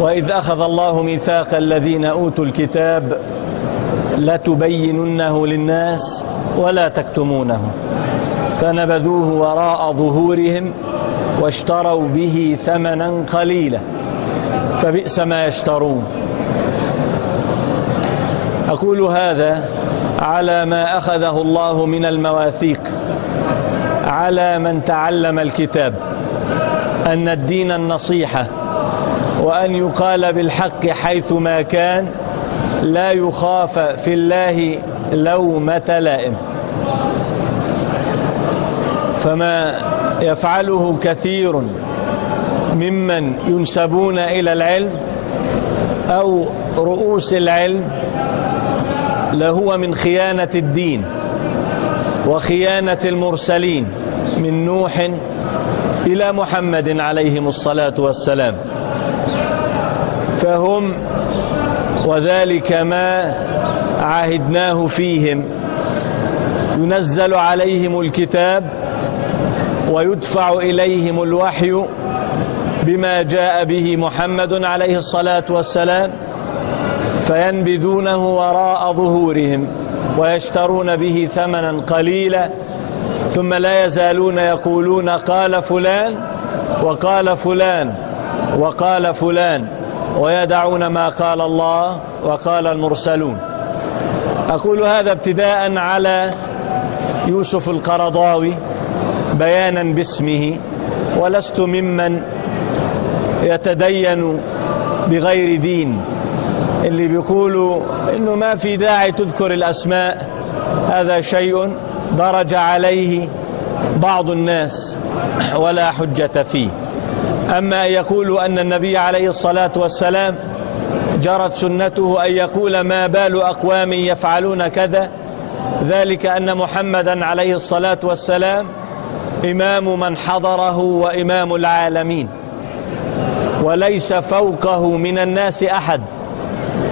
وإذ أخذ الله ميثاق الذين أوتوا الكتاب لتبيننه للناس ولا تكتمونه فنبذوه وراء ظهورهم واشتروا به ثمنا قليلا فبئس ما يشترون. أقول هذا على ما أخذه الله من المواثيق على من تعلم الكتاب أن الدين النصيحة، وأن يقال بالحق حيث ما كان، لا يخاف في الله لومة لائم. فما يفعله كثير ممن ينسبون إلى العلم أو رؤوس العلم لهو من خيانة الدين وخيانة المرسلين من نوح إلى محمد عليهم الصلاة والسلام. فهم وذلك ما عهدناه فيهم، ينزل عليهم الكتاب ويدفع إليهم الوحي بما جاء به محمد عليه الصلاة والسلام، فينبذونه وراء ظهورهم ويشترون به ثمنا قليلا، ثم لا يزالون يقولون قال فلان وقال فلان وقال فلان، ويدعون ما قال الله وقال المرسلون. أقول هذا ابتداء على يوسف القرضاوي بيانا باسمه، ولست ممن يتدين بغير دين، اللي بيقولوا إنه ما في داعي تذكر الأسماء، هذا شيء درج عليه بعض الناس ولا حجة فيه. أما يقول أن النبي عليه الصلاة والسلام جرت سنته أن يقول ما بال أقوام يفعلون كذا، ذلك أن محمدا عليه الصلاة والسلام إمام من حضره وإمام العالمين، وليس فوقه من الناس أحد،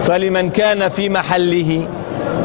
فلمن كان في محله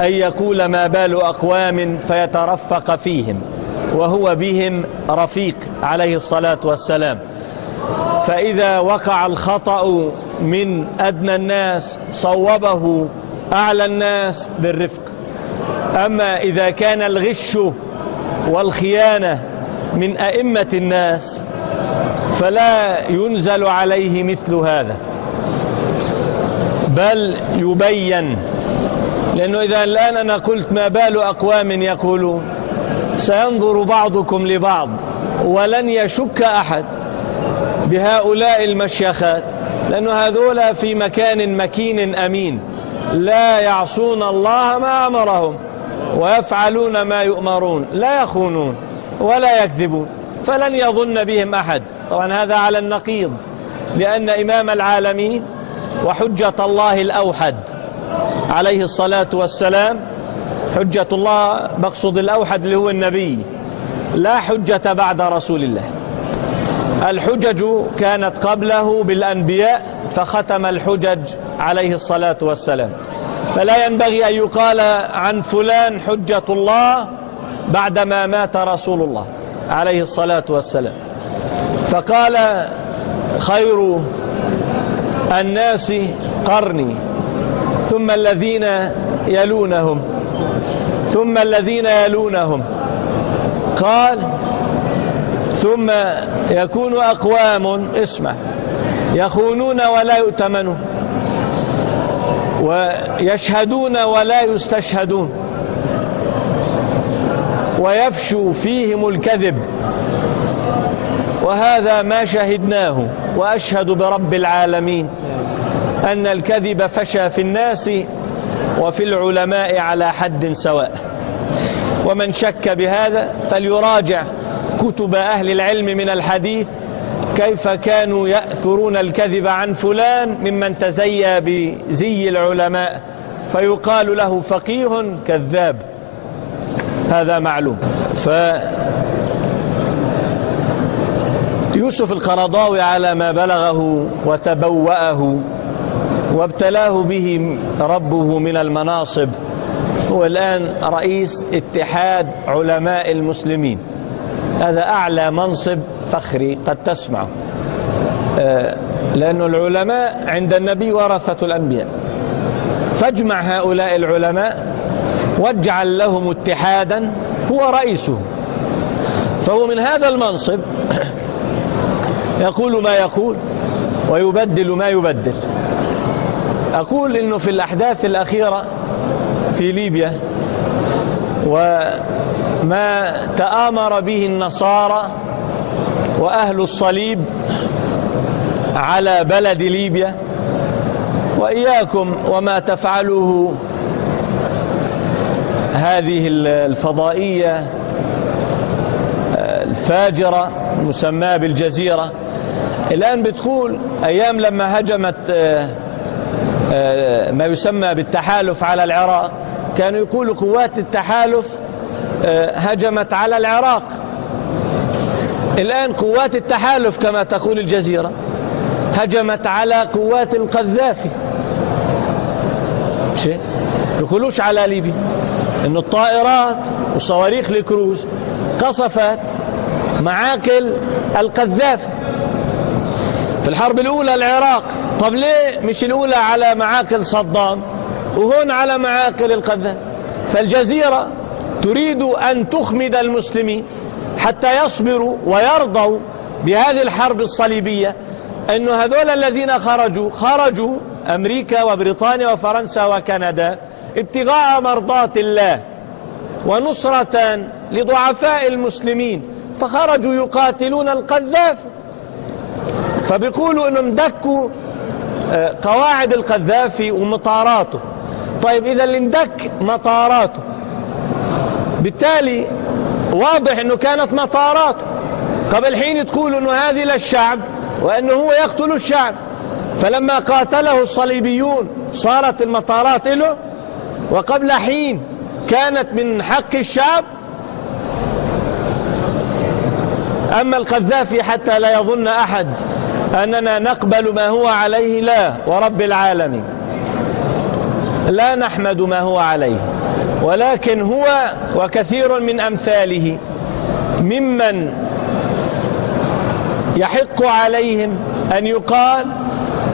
أن يقول ما بال أقوام فيترفق فيهم، وهو بهم رفيق عليه الصلاة والسلام. فإذا وقع الخطأ من أدنى الناس صوبه أعلى الناس بالرفق. أما إذا كان الغش والخيانة من أئمة الناس فلا ينزل عليه مثل هذا، بل يبين. لأنه إذا الآن أنا قلت ما بال أقوام يقولون، سينظر بعضكم لبعض ولن يشك أحد بهؤلاء المشيخات، لأنه هذولا في مكان مكين أمين، لا يعصون الله ما أمرهم ويفعلون ما يؤمرون، لا يخونون ولا يكذبون، فلن يظن بهم أحد. طبعا هذا على النقيض، لأن إمام العالمين وحجة الله الأوحد عليه الصلاة والسلام، حجة الله بقصد الأوحد اللي هو النبي، لا حجة بعد رسول الله. الحجج كانت قبله بالأنبياء، فختم الحجج عليه الصلاة والسلام، فلا ينبغي أن يقال عن فلان حجة الله بعدما مات رسول الله عليه الصلاة والسلام. فقال خير الناس قرني ثم الذين يلونهم ثم الذين يلونهم، قال ثم يكون أقوام اسمع يخونون ولا يؤتمنون ويشهدون ولا يستشهدون ويفشو فيهم الكذب، وهذا ما شهدناه، وأشهد برب العالمين أن الكذب فشى في الناس وفي العلماء على حد سواء. ومن شك بهذا فليراجع كتب أهل العلم من الحديث كيف كانوا يأثرون الكذب عن فلان ممن تزيى بزي العلماء فيقال له فقيه كذاب، هذا معلوم. يوسف القرضاوي على ما بلغه وتبوأه وابتلاه به ربه من المناصب، هو الآن رئيس اتحاد علماء المسلمين، هذا أعلى منصب فخري قد تسمعه. لأن العلماء عند النبي ورثة الأنبياء، فاجمع هؤلاء العلماء واجعل لهم اتحادا هو رئيسه. فهو من هذا المنصب يقول ما يقول ويبدل ما يبدل. أقول إنه في الأحداث الأخيرة في ليبيا وما تآمر به النصارى وأهل الصليب على بلد ليبيا، وإياكم وما تفعله هذه الفضائية الفاجرة المسماة بالجزيرة. الآن بتقول أيام لما هجمت ما يسمى بالتحالف على العراق، كانوا يقولوا قوات التحالف هجمت على العراق. الآن قوات التحالف كما تقول الجزيرة هجمت على قوات القذافي. شيء يقولوش على ليبيا إن الطائرات وصواريخ الكروز قصفت معاقل القذافي في الحرب الأولى العراق. طب ليه مش الأولى على معاقل صدام وهون على معاقل القذافي؟ فالجزيرة تريد أن تخمد المسلمين حتى يصبروا ويرضوا بهذه الحرب الصليبية، أن هذول الذين خرجوا أمريكا وبريطانيا وفرنسا وكندا ابتغاء مرضات الله ونصرة لضعفاء المسلمين، فخرجوا يقاتلون القذافي. فبيقولوا أنهم دكوا قواعد القذافي ومطاراته. طيب إذا اللي اندك مطاراته بالتالي واضح أنه كانت مطاراته. قبل حين تقولوا أنه هذه للشعب وأنه هو يقتل الشعب، فلما قاتله الصليبيون صارت المطارات له، وقبل حين كانت من حق الشعب. أما القذافي حتى لا يظن أحد أننا نقبل ما هو عليه، لا ورب العالمين لا نحمد ما هو عليه، ولكن هو وكثير من أمثاله ممن يحق عليهم أن يقال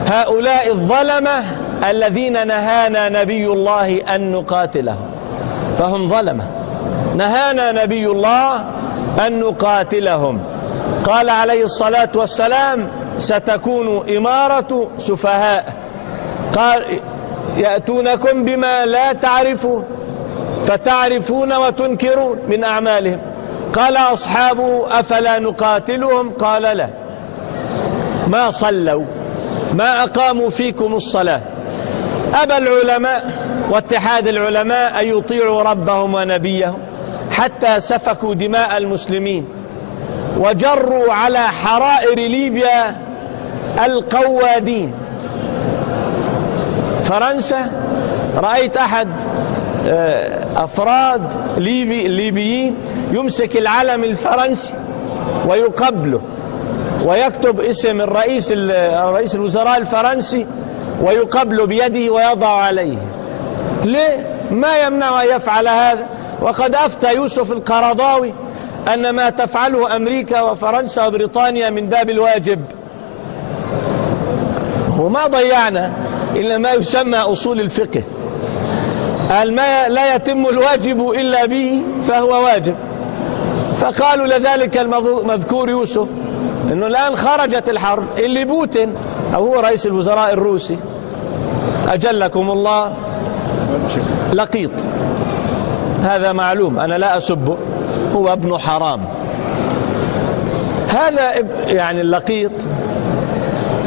هؤلاء الظلمة الذين نهانا نبي الله أن نقاتلهم، فهم ظلمة. نهانا نبي الله أن نقاتلهم. قال عليه الصلاة والسلام ستكون إمارة سفهاء، قال يأتونكم بما لا تعرفون فتعرفون وتنكرون من أعمالهم. قال أصحابه أفلا نقاتلهم؟ قال لا، ما صلوا ما أقاموا فيكم الصلاة. أبى العلماء واتحاد العلماء أن يطيعوا ربهم ونبيهم حتى سفكوا دماء المسلمين وجروا على حرائر ليبيا القوادين. فرنسا، رأيت أحد أفراد الليبيين يمسك العلم الفرنسي ويقبله ويكتب اسم رئيس الوزراء الفرنسي ويقبله بيده ويضع عليه. ليه؟ ما يمنع أن يفعل هذا؟ وقد أفتى يوسف القرضاوي أن ما تفعله أمريكا وفرنسا وبريطانيا من باب الواجب. وما ضيعنا إلا ما يسمى أصول الفقه، قال ما لا يتم الواجب إلا به فهو واجب. فقالوا لذلك المذكور يوسف إنه الآن خرجت الحرب، اللي بوتين أو هو رئيس الوزراء الروسي أجلكم الله لقيط، هذا معلوم، أنا لا أسبه، هو ابن حرام. هذا يعني اللقيط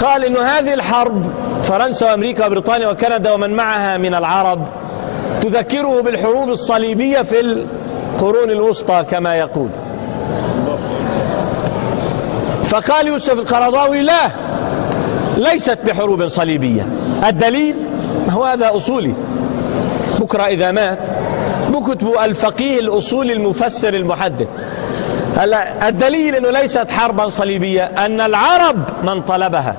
قال إنه هذه الحرب فرنسا وأمريكا وبريطانيا وكندا ومن معها من العرب تذكره بالحروب الصليبية في القرون الوسطى كما يقول. فقال يوسف القرضاوي لا، ليست بحروب صليبية. الدليل هو هذا أصولي، بكرة إذا مات بكتبوا الفقيه الأصولي المفسر المحدث. هلا الدليل أنه ليست حربا صليبية أن العرب من طلبها.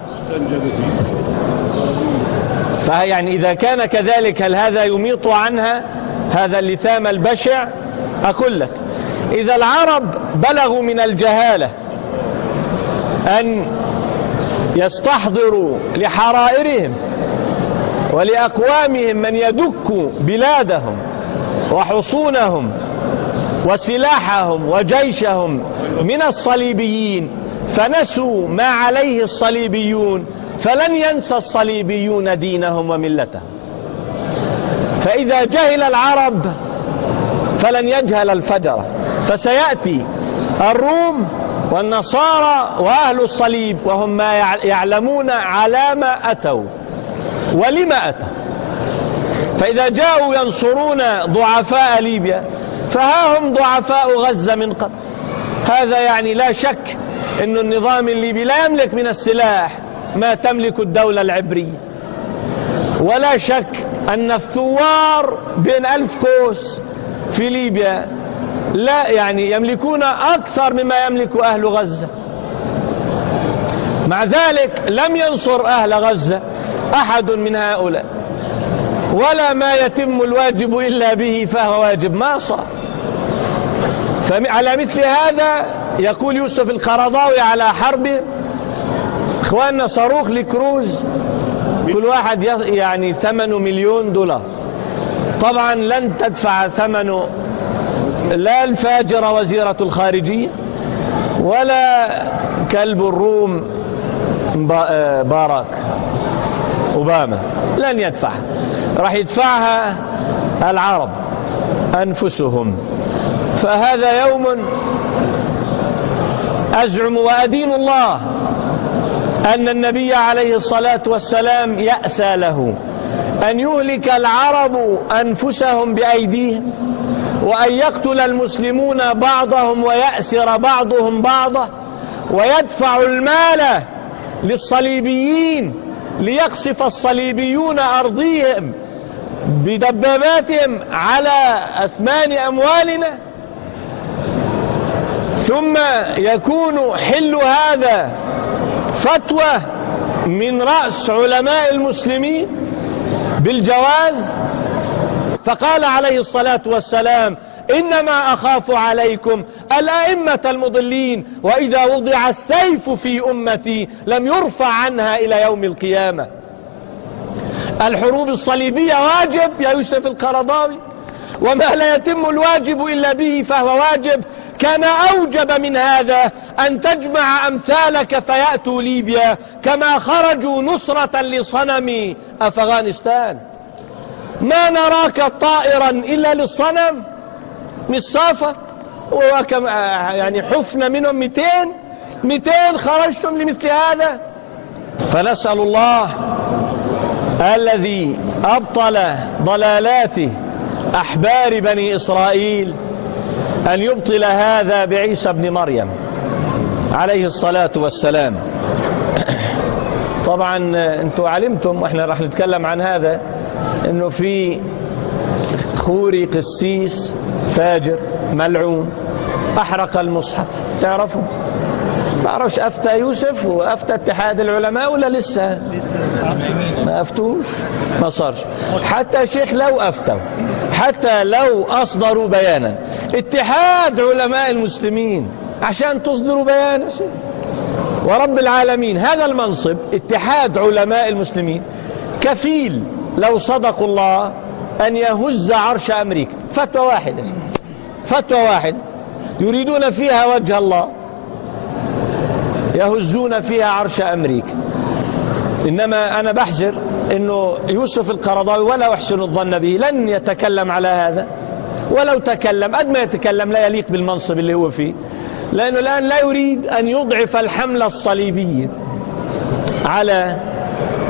فيعني إذا كان كذلك هل هذا يميط عنها هذا اللثام البشع؟ أقول لك إذا العرب بلغوا من الجهالة أن يستحضر لحرائرهم ولأقوامهم من يدك بلادهم وحصونهم وسلاحهم وجيشهم من الصليبيين، فنسوا ما عليه الصليبيون، فلن ينسى الصليبيون دينهم وملتهم. فإذا جهل العرب فلن يجهل الفجرة، فسيأتي الروم والنصارى وأهل الصليب وهم ما يعلمون على ما أتوا ولما أتوا. فإذا جاءوا ينصرون ضعفاء ليبيا فها هم ضعفاء غزة من قبل. هذا يعني لا شك أن النظام الليبي لا يملك من السلاح ما تملك الدولة العبرية، ولا شك أن الثوار بين 1000 قوس في ليبيا لا يعني يملكون أكثر مما يملك أهل غزة. مع ذلك لم ينصر أهل غزة أحد من هؤلاء، ولا ما يتم الواجب إلا به فهو واجب ما صار. فعلى مثل هذا يقول يوسف القرضاوي على حربهم: إخواننا صاروخ لكروز كل واحد يعني 8 مليون دولار، طبعا لن تدفع ثمنه لا الفاجرة وزيرة الخارجية ولا كلب الروم باراك أوباما، لن يدفعها، راح يدفعها العرب أنفسهم. فهذا يوم أزعم وأدين الله أن النبي عليه الصلاة والسلام يأسى له أن يهلك العرب أنفسهم بأيديهم، وأن يقتل المسلمون بعضهم ويأسر بعضهم بعضا، ويدفع المال للصليبيين ليقصف الصليبيون أرضيهم بدباباتهم على أثمان أموالنا، ثم يكون حل هذا فتوى من رأس علماء المسلمين بالجواز. فقال عليه الصلاة والسلام: إنما أخاف عليكم الأئمة المضلين، وإذا وضع السيف في أمتي لم يرفع عنها إلى يوم القيامة. الحروب الصليبية واجب يا يوسف القرضاوي، وما لا يتم الواجب إلا به فهو واجب. كان أوجب من هذا أن تجمع أمثالك فيأتوا ليبيا كما خرجوا نصرة لصنم أفغانستان. ما نراك طائرا إلا للصنم مصافة، وكم يعني حفنا منهم 200 خرجتم لمثل هذا. فنسأل الله الذي أبطل ضلالات أحبار بني إسرائيل أن يبطل هذا بعيسى بن مريم عليه الصلاة والسلام. طبعا أنتم علمتم وإحنا راح نتكلم عن هذا أنه في خوري قسيس فاجر ملعون أحرق المصحف، تعرفوا؟ ما أعرفش أفتى يوسف وأفتى اتحاد العلماء ولا لسه ما أفتوش؟ ما صارش. حتى شيخ لو أفتوا، حتى لو أصدروا بيانا، اتحاد علماء المسلمين عشان تصدروا بيانا ورب العالمين، هذا المنصب اتحاد علماء المسلمين كفيل لو صدقوا الله أن يهز عرش أمريكا. فتوى واحدة، فتوى واحدة يريدون فيها وجه الله، يهزون فيها عرش أمريكا. إنما أنا بحذر إنه يوسف القرضاوي ولا أحسن الظن به لن يتكلم على هذا، ولو تكلم قد ما يتكلم لا يليق بالمنصب اللي هو فيه، لأنه الآن لا يريد أن يضعف الحملة الصليبية على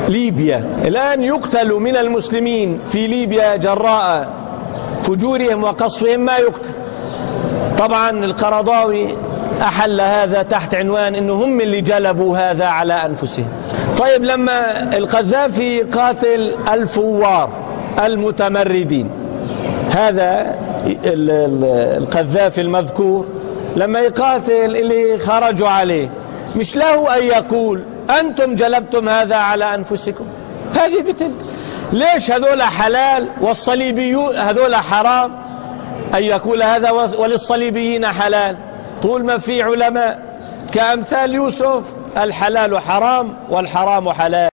ليبيا. الآن يقتل من المسلمين في ليبيا جراء فجورهم وقصفهم ما يقتل. طبعا القرضاوي أحل هذا تحت عنوان إنه هم اللي جلبوا هذا على أنفسهم. طيب لما القذافي قاتل الفوار المتمردين، هذا القذافي المذكور لما يقاتل اللي خرجوا عليه، مش له أن يقول أنتم جلبتم هذا على أنفسكم؟ هذه بتلك. ليش هذول حلال والصليبيون هذول حرام أن يقول هذا وللصليبيين حلال؟ طول ما في علماء كأمثال يوسف الحلال حرام والحرام حلال.